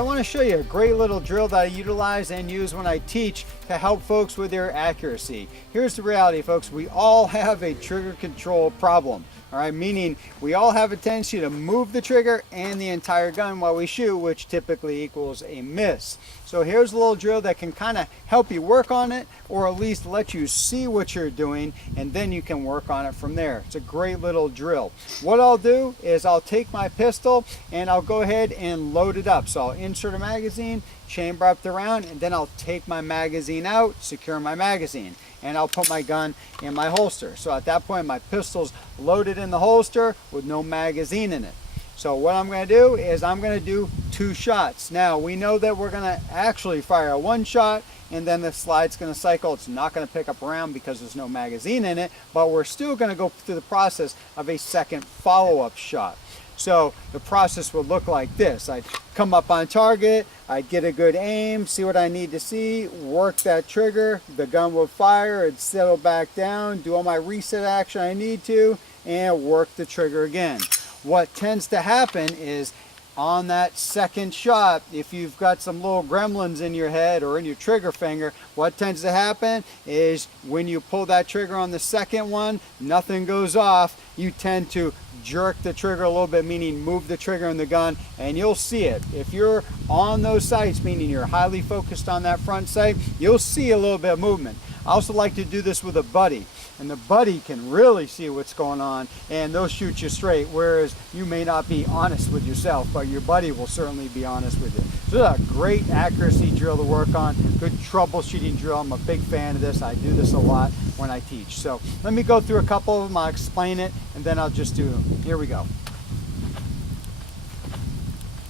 I want to show you a great little drill that I utilize and use when I teach to help folks with their accuracy. Here's the reality, folks. We all have a trigger control problem. All right, meaning we all have a tendency to move the trigger and the entire gun while we shoot, which typically equals a miss. So here's a little drill that can kind of help you work on it, or at least let you see what you're doing, and then you can work on it from there. It's a great little drill. What I'll do is I'll take my pistol and I'll go ahead and load it up. So I'll insert a magazine, chamber up the round, and then I'll take my magazine out, secure my magazine, and I'll put my gun in my holster. So at that point, my pistol's loaded in the holster with no magazine in it. So what I'm going to do is I'm going to do 2 shots. Now we know that we're going to actually fire 1 shot and then the slide's going to cycle. It's not going to pick up a round because there's no magazine in it, but we're still going to go through the process of a second follow-up shot. So the process would look like this. I'd come up on target, I'd get a good aim, see what I need to see, work that trigger, the gun would fire, it'd settle back down, do all my reset action I need to, and work the trigger again. What tends to happen is on that second shot, if you've got some little gremlins in your head or in your trigger finger, what tends to happen is when you pull that trigger on the second one, nothing goes off. You tend to jerk the trigger a little bit, meaning move the trigger in the gun, and you'll see it. If you're on those sights, meaning you're highly focused on that front sight, you'll see a little bit of movement. I also like to do this with a buddy, and the buddy can really see what's going on, and they'll shoot you straight, whereas you may not be honest with yourself, but your buddy will certainly be honest with you. So it's a great accuracy drill to work on, good troubleshooting drill. I'm a big fan of this. I do this a lot when I teach. So let me go through a couple of them. I'll explain it, and then I'll just do them. Here we go.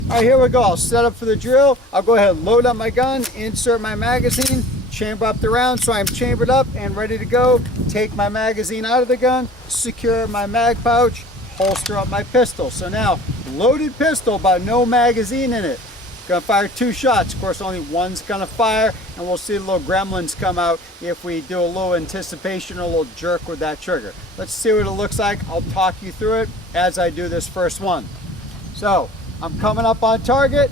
All right, here we go. I'll set up for the drill. I'll go ahead and load up my gun, insert my magazine, chamber up the round so I'm chambered up and ready to go. Take my magazine out of the gun, secure my mag pouch, holster up my pistol. So now, loaded pistol but no magazine in it. Gonna fire 2 shots. Of course, only one's gonna fire, and we'll see the little gremlins come out if we do a little anticipation or a little jerk with that trigger. Let's see what it looks like. I'll talk you through it as I do this first one. So I'm coming up on target,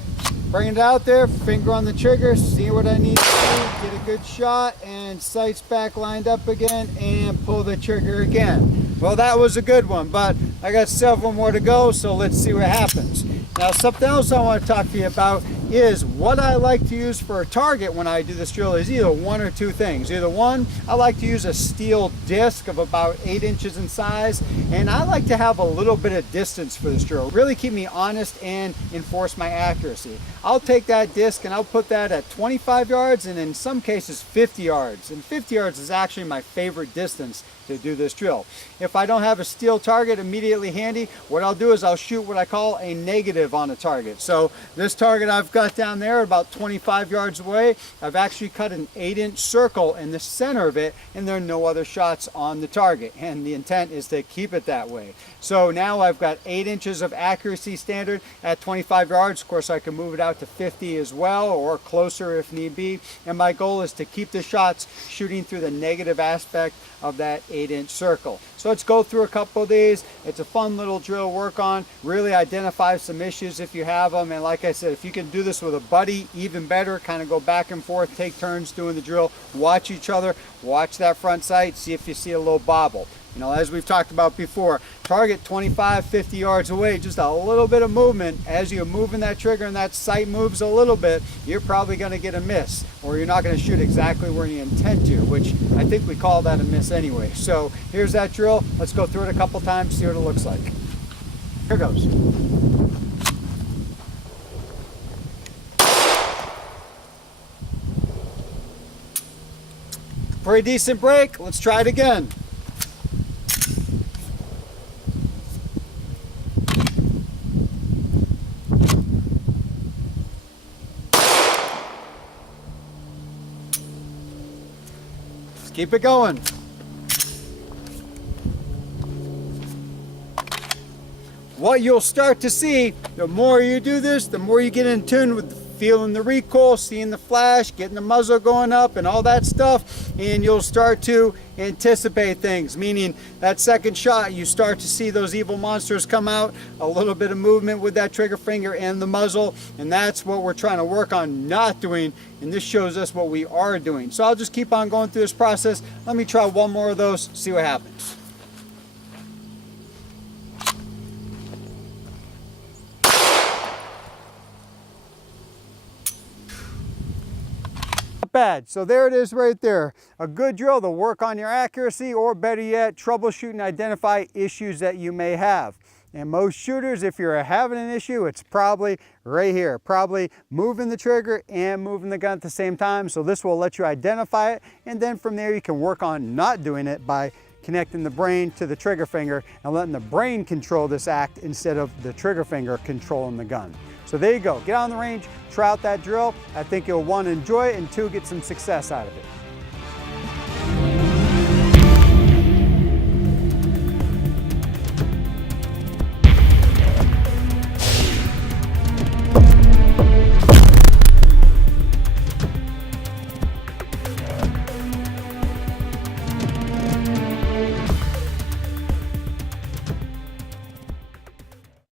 bringing it out there, finger on the trigger, see what I need to do, get a good shot, and sights back lined up again, and pull the trigger again. Well, that was a good one, but I got several more to go, so let's see what happens. Now, something else I want to talk to you about is what I like to use for a target when I do this drill is either 1 or 2 things. Either one, I like to use a steel disc of about 8 inches in size, and I like to have a little bit of distance for this drill. Really keep me honest and enforce my accuracy. I'll take that disc and I'll put that at 25 yards and in some cases 50 yards. And 50 yards is actually my favorite distance to do this drill. If I don't have a steel target immediately handy, what I'll do is I'll shoot what I call a negative on a target. So this target I've got down there about 25 yards away, I've actually cut an 8-inch circle in the center of it, and there are no other shots on the target, and the intent is to keep it that way. So now I've got 8 inches of accuracy standard at 25 yards. Of course, I can move it out to 50 as well, or closer if need be, and my goal is to keep the shots shooting through the negative aspect of that 8-inch circle. So let's go through a couple of these. It's a fun little drill to work on, really identify some issues if you have them, and like I said, if you can do this with a buddy, even better. Kind of go back and forth, take turns doing the drill, watch each other, watch that front sight, see if you see a little bobble. You know, as we've talked about before, target 25, 50 yards away, just a little bit of movement. As you're moving that trigger and that sight moves a little bit, you're probably going to get a miss, or you're not going to shoot exactly where you intend to, which I think we call that a miss anyway. So here's that drill. Let's go through it a couple times, see what it looks like. Here goes. Pretty decent break. Let's try it again. Keep it going. What you'll start to see, the more you do this, the more you get in tune with the feeling the recoil, seeing the flash, getting the muzzle going up and all that stuff, and you'll start to anticipate things, meaning that second shot you start to see those evil monsters come out, a little bit of movement with that trigger finger and the muzzle, and that's what we're trying to work on not doing, and this shows us what we are doing. So I'll just keep on going through this process. Let me try one more of those, see what happens. Bad. So there it is right there. A good drill to work on your accuracy, or better yet, troubleshoot and identify issues that you may have. And most shooters, if you're having an issue, it's probably right here, probably moving the trigger and moving the gun at the same time. So this will let you identify it, and then from there you can work on not doing it by connecting the brain to the trigger finger and letting the brain control this act instead of the trigger finger controlling the gun. So there you go, get on the range, try out that drill. I think you'll, one, enjoy it, and two, get some success out of it.